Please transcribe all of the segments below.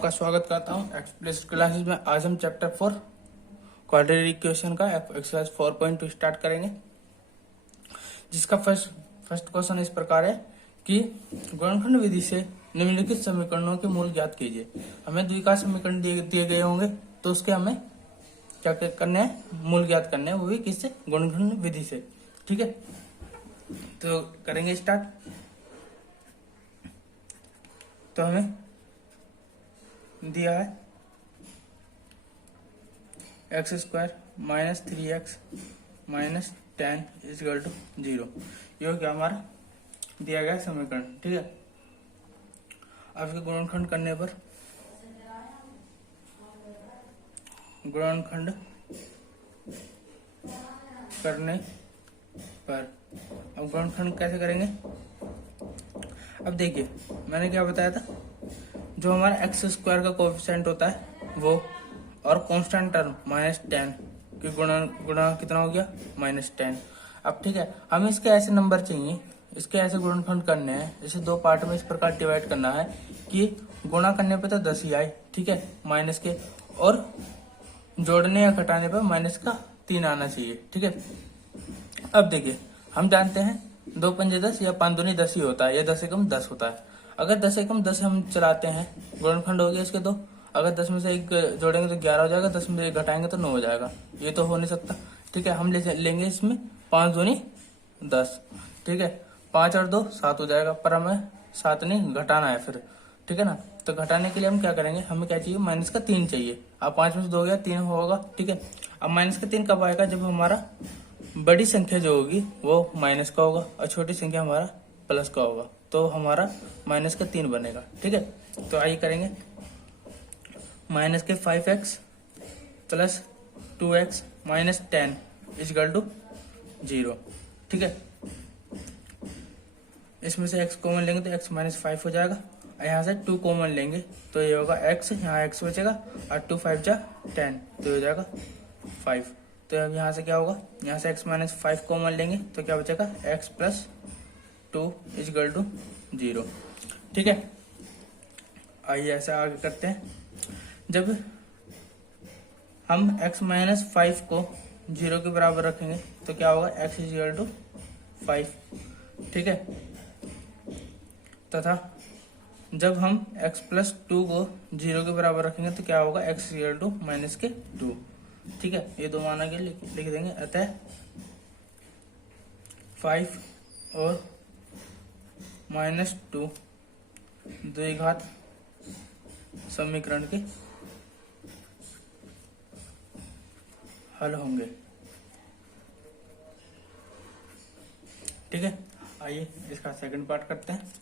आपका स्वागत करता हूं एक्सप्रेस क्लासेस में। आज हम चैप्टर 4 क्वाड्रेटिक इक्वेशन का एक्सरसाइज 4.2 स्टार्ट करेंगे, जिसका फर्स्ट क्वेश्चन इस प्रकार है कि गुणनखंड विधि से निम्नलिखित समीकरणों के मूल ज्ञात कीजिए। हमें द्विघात समीकरण दिए गए होंगे तो उसके हमें क्या करने हैं, मूल ज्ञात करने हैं, वो भी किससे, गुणनखंड विधि से। ठीक है, तो करेंगे स्टार्ट। तो हमें दिया है x square minus 3x minus 10 is equal to 0। ये हो गया हमारा दिया गया समीकरण। ठीक है, अब इसके गुणनखंड करने पर अब गुणनखंड कैसे करेंगे। अब देखिए, मैंने क्या बताया था, जो हमारा एक्स स्क्वायर का कोएफिशिएंट होता है वो, और कांस्टेंट टर्म माइनस 10 की गुणा कितना हो गया, माइनस 10। अब ठीक है, हमें इसके ऐसे नंबर चाहिए, इसके ऐसे गुणनखंड करने हैं, जैसे दो पार्ट में इस प्रकार डिवाइड करना है कि गुणा करने पे तो 10 ही आए, ठीक है, माइनस के, और जोड़ने या घटाने पर माइनस का 3 आना चाहिए। ठीक है, अब देखिए, हम जानते हैं 2 पंजे 10 या 5 दूनी 10 ही होता है, या 10 एकम 10 होता है। अगर 10 एकम 10 हम चलाते हैं, गुणनखंड हो गया इसके दो। अगर 10 में से एक जोड़ेंगे तो 11 हो जाएगा, 10 में से एक घटाएंगे तो 9 हो जाएगा। ये तो हो नहीं सकता। ठीक है, हम लेंगे इसमें 5 दूनी 10। ठीक है, 5 और 2 7 हो जाएगा, पर हमें 7 नहीं घटाना है फिर। ठीक है ना, तो घटाने के लिए हम क्या करेंगे, हमें क्या चाहिए, माइनस का 3 चाहिए। अब 5 में से 2 गया, 3 होगा। ठीक है, अब माइनस का 3 कब आएगा, जब हमारा बड़ी संख्या जो होगी वो माइनस का होगा और छोटी संख्या हमारा प्लस का होगा, तो हमारा माइनस का 3 बनेगा। ठीक है, तो आइए करेंगे। माइनस के 5x plus 2x minus 10 is equal to 0। ठीक है, इसमें से x कॉमन लेंगे तो x माइनस 5 हो जाएगा, यहाँ से 2 कॉमन लेंगे तो ये होगा x, यहाँ x बचेगा, और 2 5 जा 10 तो हो जाएगा 5। तो अब यहाँ से क्या होगा, यहाँ से x माइनस 5 कॉमन लेंगे तो क्या बचेगा, x प्लस 2 इजकल टू 0। ठीक है, आइए ऐसा आगे करते हैं। जब हम x माइनस 5 को 0 के बराबर रखेंगे तो क्या होगा, x इजकल टू 5। ठीक है, तथा जब हम x प्लस 2 को 0 के बराबर रखेंगे तो क्या होगा, x इजकल टू माइनस के 2। ठीक है, ये दो माना के लिख देंगे। अतः 5 और माइनस 2 द्विघात समीकरण के हल होंगे। ठीक है, आइए इसका सेकंड पार्ट करते हैं।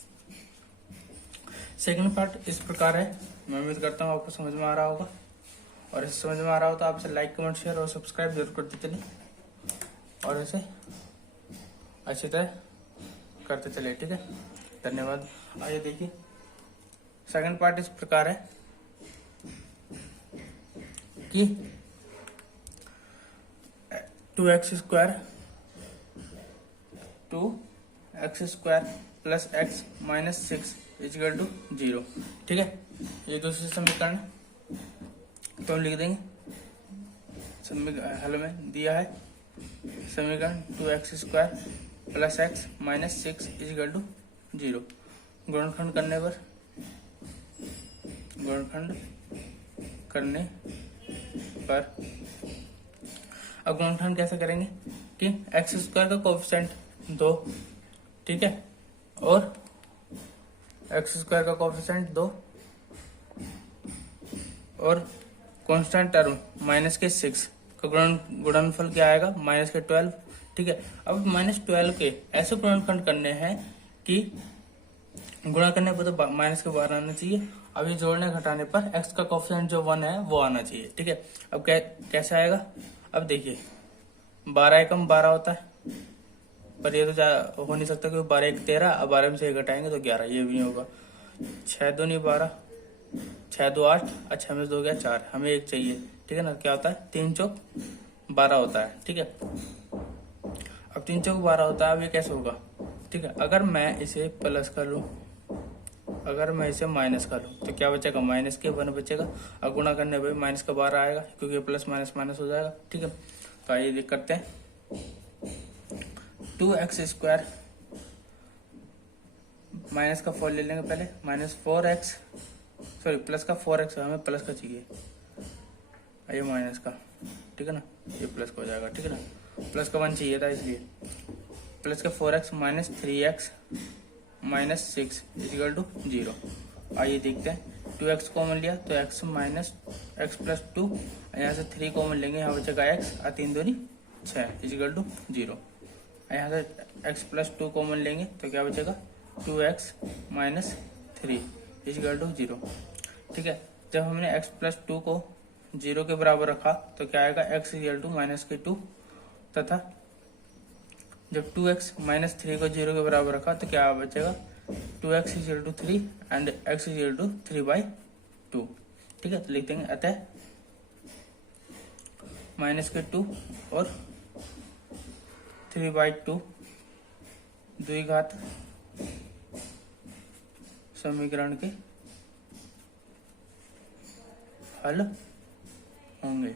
सेकंड पार्ट इस प्रकार है, मैं उम्मीद करता हूँ आपको समझ में आ रहा होगा, और इसे समझ में आ रहा हो तो आपसे लाइक कमेंट शेयर और सब्सक्राइब जरूर करते चलिए, और इसे अच्छी तरह करते चलिए। ठीक है, धन्यवाद। आइए देखिए, सेकंड पार्ट इस प्रकार है कि 2x square plus x minus 6 is equal to 0। ठीक है, ये दूसरी समीकरण है, तो हम लिख देंगे। हल में दिया है समीकरण 2x square plus x minus 6 is equal to 0। गुणनखंड करने पर अब गुणनखंड कैसे करेंगे कि x स्क्वायर का कोएफिशिएंट 2, ठीक है, और x स्क्वायर का कोएफिशिएंट 2 और कांस्टेंट टर्म माइनस के 6 का गुणनफल क्या आएगा, माइनस के 12। ठीक है, अब माइनस 12 के ऐसे गुणनखंड करने हैं कि गुणा करने पर तो माइनस के 12 आना चाहिए, अभी जोड़ने घटाने पर x का कोएफिशिएंट जो 1 है वो आना चाहिए। ठीक है, अब कैसे आएगा, अब देखिए 12 एकम 12 होता है, पर ये तो हो नहीं सकता क्योंकि 12 1 13, अब 12 में से 1 घटाएंगे तो 11, ये भी नहीं होगा। 6 दूनी 12, 6 2 8, अच्छा में 2 गया 4, हमें 1 चाहिए। ठीक है ना, क्या होता है, 3 चौक 12 होता है। ठीक है, अब 3 चौक 12 होता है, अब ये कैसे होगा। ठीक है, अगर मैं इसे प्लस कर लूं, अगर मैं इसे माइनस कर लूँ तो क्या बचेगा, माइनस के 1 बचेगा, और गुणा करने पे माइनस का 12 आएगा क्योंकि प्लस माइनस माइनस हो जाएगा। ठीक है, तो आइए देख करते हैं। 2x² माइनस का 4 ले लेंगे पहले, -4x, सॉरी प्लस का 4x, हमें प्लस का चाहिए, ये माइनस का, ठीक है ना, ये प्लस का हो जाएगा। ठीक है ना, प्लस का 1 चाहिए था इसलिए प्लस का 4x minus 3x minus 6 is equal to 0। आइए देखते हैं, 2x कॉमन लिया तो x माइनस x प्लस 2, यहाँ से 3 कॉमन लेंगे, यहाँ बचेगा x, 3 दूनी 6 इजिकल टू 0। यहाँ से x प्लस 2 कॉमन लेंगे तो क्या बचेगा, 2x माइनस 3 इजिकल टू 0। ठीक है, जब हमने x प्लस 2 को 0 के बराबर रखा तो क्या आएगा, x इजिकल टू माइनस के 2, तथा जब 2x माइनस 3 को 0 के बराबर रखा तो क्या बचेगा, 2x is equal to 3 and x is equal to 3/2। ठीक है, तो लिख देंगे अतः माइनस के 2 और 3/2 द्विघात समीकरण के हल होंगे।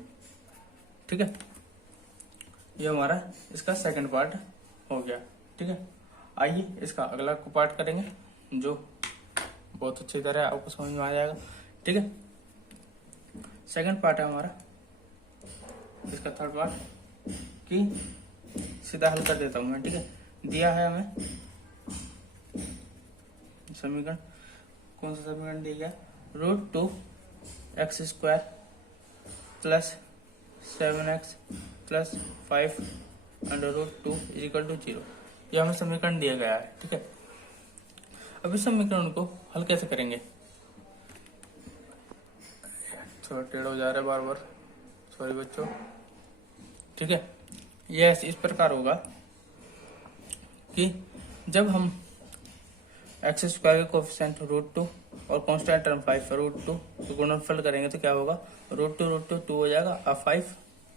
ठीक है, ये हमारा इसका सेकंड पार्ट हो गया। ठीक है, आइए इसका अगला पार्ट करेंगे जो बहुत अच्छी तरह आपको समझ में आ जाएगा। ठीक है, सेकंड पार्ट है हमारा इसका थर्ड पार्ट कि सीधा हल कर देता हूं मैं। ठीक है, दिया है हमें समीकरण, कौन सा समीकरण दिया गया, √2x² plus 7x plus 5 √2 is equal to 0, ये हमें समीकरण दिया गया है। ठीक है, अब इस समीकरण को हल कैसे करेंगे, थोड़ा टेढ़ा हो जा रहा है बार बार, सॉरी बच्चों। ठीक है, यह इस प्रकार होगा कि जब हम x² के कोफिशिएंट √2 और कांस्टेंट टर्म 5 √2 तो गुणनफल करेंगे तो क्या होगा, √2 2 हो जाएगा, और 5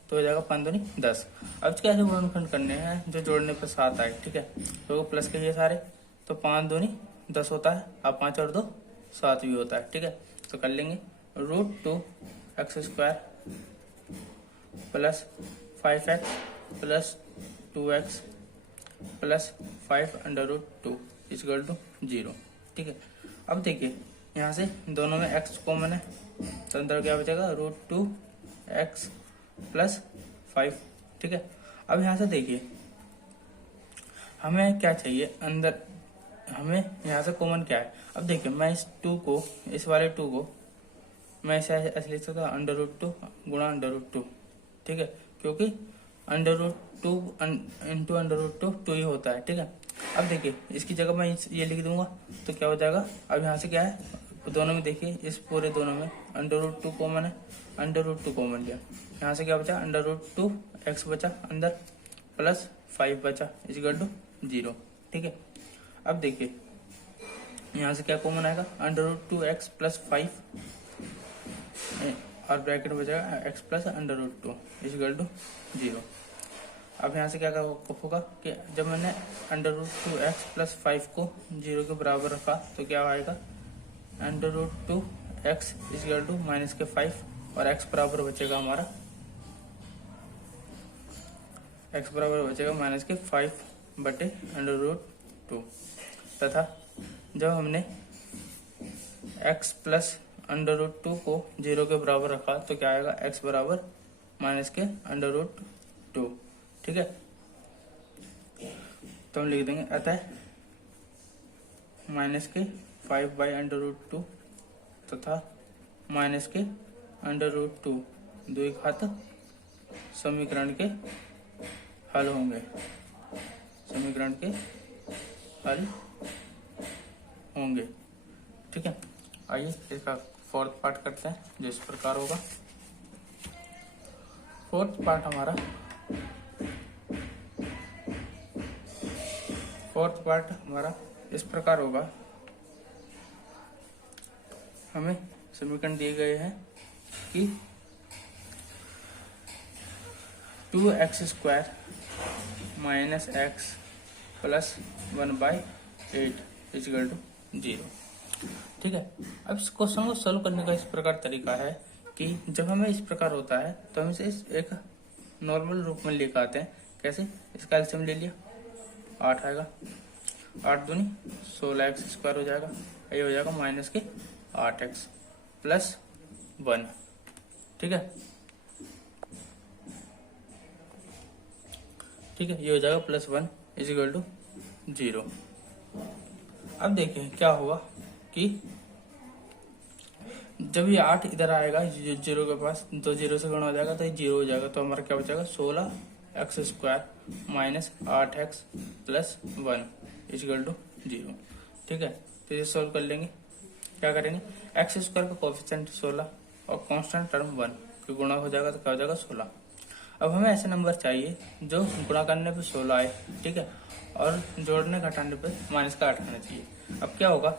तो हो जाएगा 5 दूनी 10। अब कैसे गुणनफल करने हैं, जो जोड़ने पर 7 आए। ठीक है, तो प्लस के ये सारे, तो 5 दूनी 10 होता है, अब 5 और 2 7 भी होता है। ठीक है, तो कर लेंगे √2x² plus 5x plus 2x plus 5 √2 equal to 0। ठीक है, अब देखिए यहाँ से दोनों में x कॉमन है तो अंदर क्या बचेगा, √2x प्लस 5। ठीक है, अब यहाँ से देखिए हमें क्या चाहिए, अंदर हमें यहाँ से कॉमन क्या है। अब देखिए मैं इस 2 को, इस वाले 2 को मैं ऐसे लिख सकता हूँ √2 गुणा √2। ठीक है, क्योंकि √2 इंटू √2 2 ही होता है। ठीक है, अब देखिए इसकी जगह मैं ये लिख दूंगा तो क्या हो जाएगा, अब यहाँ से क्या है, दोनों में देखिए इस पूरे दोनों में √2 कॉमन है, √2 कॉमन लिया, यहाँ से क्या बचा, √2x बचा अंदर प्लस 5 बचा इक्वल टू 0। ठीक है, अब देखिए यहाँ से क्या कॉमन आएगा, √2x प्लस 5 और ब्रैकेट बचेगा x प्लस √2 इक्वल टू 0। अब यहाँ से क्या होगा कि जब मैंने √2x प्लस 5 को 0 के बराबर रखा तो क्या आएगा, √2x इक्वल टू माइनस के 5 और x बराबर बचेगा हमारा, x बराबर बचेगा माइनस के 5 बटे √2, तथा जब हमने x प्लस √2 को 0 के बराबर रखा तो क्या आएगा, x बराबर माइनस के √2। ठीक है, तो हम लिख देंगे अतः माइनस के 5/√2 तथा माइनस के √2 द्विघात समीकरण के हल होंगे, समीकरण के हल होंगे। ठीक है, आइए इसका फोर्थ पार्ट करते हैं जो इस प्रकार होगा। फोर्थ पार्ट हमारा इस प्रकार होगा, हमें समीकरण दिए गए हैं कि 2x² minus x plus 1/8 equal to 0। ठीक है। अब इस क्वेश्चन को सोल्व करने का इस प्रकार तरीका है कि जब हमें इस प्रकार होता है तो हम इसे एक नॉर्मल रूप में लेकर आते हैं। कैसे? इसका एलसीएम ले लिया, 8 आएगा, 8 दूनी 16x स्क्वायर हो जाएगा, ये हो जाएगा माइनस के 8x प्लस 1। ठीक है, ठीक है, ये हो जाएगा प्लस 1 इज इक्वल टू 0। अब देखिए क्या होगा कि जब ये 8 इधर आएगा 0 के पास तो 0 से गुणा हो जाएगा तो ये 0 हो जाएगा। तो हमारा क्या बचेगा 16x square minus 8x plus 1 is equal to 0। ठीक है, तो ये सोल्व कर लेंगे। क्या करेंगे, एक्स स्क्वायर का कोएफिशिएंट 16 और कांस्टेंट टर्म 1 की गुणा हो जाएगा तो क्या हो जाएगा 16। अब हमें ऐसे नंबर चाहिए जो गुणा करने पे 16 आए। ठीक है, और जोड़ने घटाने पे माइनस का 8 आना चाहिए। अब क्या होगा,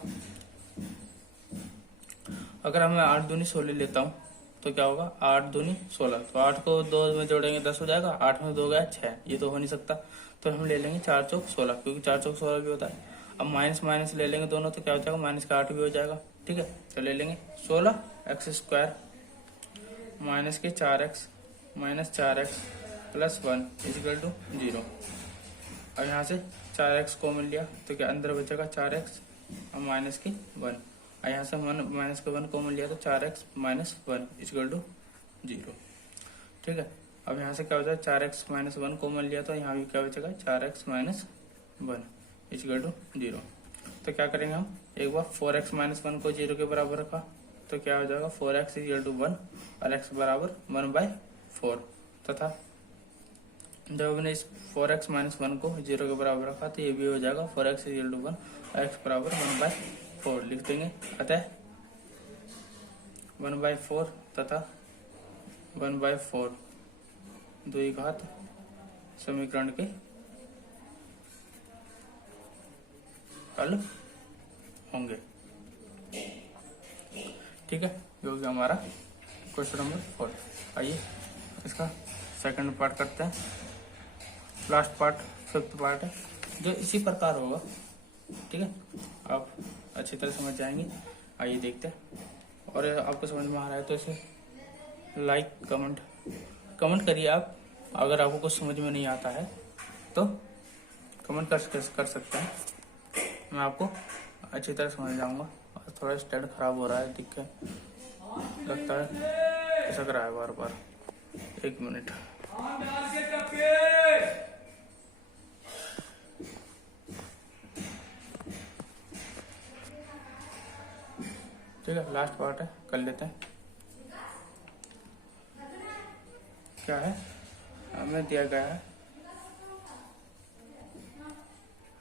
अगर मैं 8 दूनी 16 लेता हूँ तो क्या होगा 8 दूनी 16, तो 8 को 2 में जोड़ेंगे 10 हो जाएगा, 8 में 2 गया 6, ये तो हो नहीं सकता। तो हम ले लेंगे 4 चौक 16, क्योंकि 4 चौक 16 भी होता है। अब माइनस माइनस ले लेंगे दोनों तो क्या हो जाएगा माइनस का 8 भी हो जाएगा। ठीक है, तो ले लेंगे 16x स्क्वायर माइनस के 4x minus 4x plus 1 is equal to 0। अब यहाँ से 4x को मिल लिया तो क्या अंदर बचेगा 4x और माइनस के 1, और यहाँ से माइनस के 1 को मिल लिया तो 4x माइनस 1 इजिकल टू 0। ठीक है, अब यहाँ से क्या बचा 4x माइनस 1 को मिल लिया तो यहाँ भी क्या बचेगा 4x माइनस 1 इजिकल टू 0। तो क्या करेंगे हम, एक बार 4x माइनस 1 को 0 के बराबर रखा तो क्या हो जाएगा 4x इजिकल टू 1 और x बराबर 1/4, तथा जब हमने इस 4x माइनस 1 को 0 के बराबर रखा तो ये भी हो जाएगा 4x इजिकल टू 1 और x बराबर 1/4 लिख देंगे। अतः 1/4 तथा 1/4 द्वि घात समीकरण के हल होंगे। ठीक है, ये हो गया हमारा क्वेश्चन नंबर 4। आइए इसका सेकंड पार्ट करते हैं। लास्ट पार्ट 5th पार्ट है जो इसी प्रकार होगा। ठीक है, आप अच्छी तरह समझ जाएंगे। आइए देखते हैं, और आपको समझ में आ रहा है तो इसे लाइक कमेंट करिए। आप अगर आपको कुछ समझ में नहीं आता है तो कमेंट कर सकते हैं, मैं आपको अच्छी तरह समझ जाऊंगा। और थोड़ा स्टैंड खराब हो रहा है, दिख के लगता है ऐसा कर रहा है बार बार। 1 मिनट। ठीक है, लास्ट पार्ट है, कर लेते हैं। क्या है, हमें दिया गया है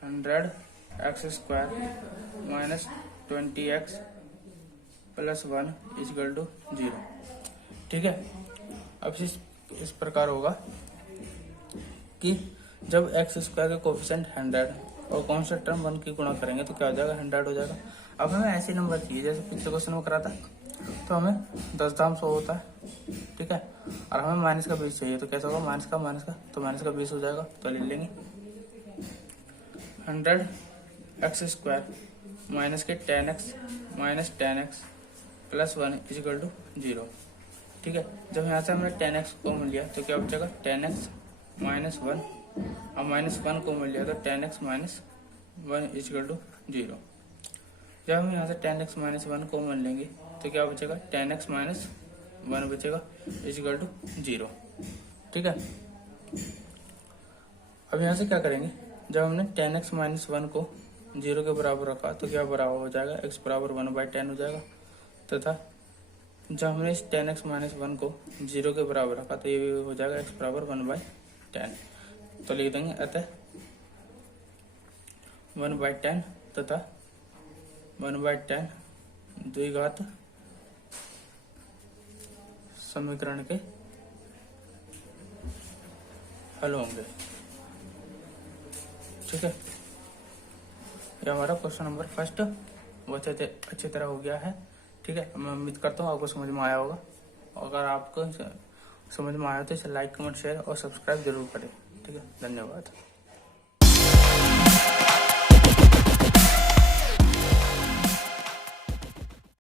100x square minus 20x plus 1 is equal to 0। ठीक है, अब इस प्रकार होगा कि जब x स्क्वायर का कोफिशिएंट 100 और कांस्टेंट टर्म 1 की गुणा करेंगे तो क्या हो जाएगा 100 हो जाएगा। अब हमें ऐसे नंबर चाहिए जैसे पिछले क्वेश्चन में करा था, तो हमें 10 होता है। ठीक है, और हमें माइनस का 20 चाहिए तो कैसा होगा माइनस का तो माइनस का 20 हो जाएगा। तो ले लेंगे 100x स्क्वायर माइनस के 10x minus 10x plus 1 is equal to 0। ठीक है, जब यहाँ से हमने 10x को मिल लिया तो क्या बचेगा 10x माइनस 1 और माइनस 1 को मिल लिया तो 10x माइनस 1 इजिकल टू 0। जब हम यहाँ से 10x माइनस 1 को मिल लेंगे तो क्या बचेगा 10x माइनस 1 बचेगा इजिकल टू 0। ठीक है, अब यहाँ से क्या करेंगे, जब हमने 10x माइनस 1 को 0 के बराबर रखा तो क्या बराबर हो जाएगा x बराबर 1/10 हो जाएगा, तथा जब हमने इस 10x माइनस 1 को 0 के बराबर रखा तो ये भी हो जाएगा x बराबर 1/10। तो लिख देंगे अतः 1/10 तथा 1/10 द्विघात समीकरण के हल होंगे। ठीक है, ये हमारा क्वेश्चन नंबर 1 बहुत अच्छी तरह हो गया है। ठीक है, मैं उम्मीद करता हूँ आपको समझ में आया होगा। अगर आपको समझ में आया तो इसे लाइक कमेंट शेयर और सब्सक्राइब जरूर करें। ठीक है, धन्यवाद।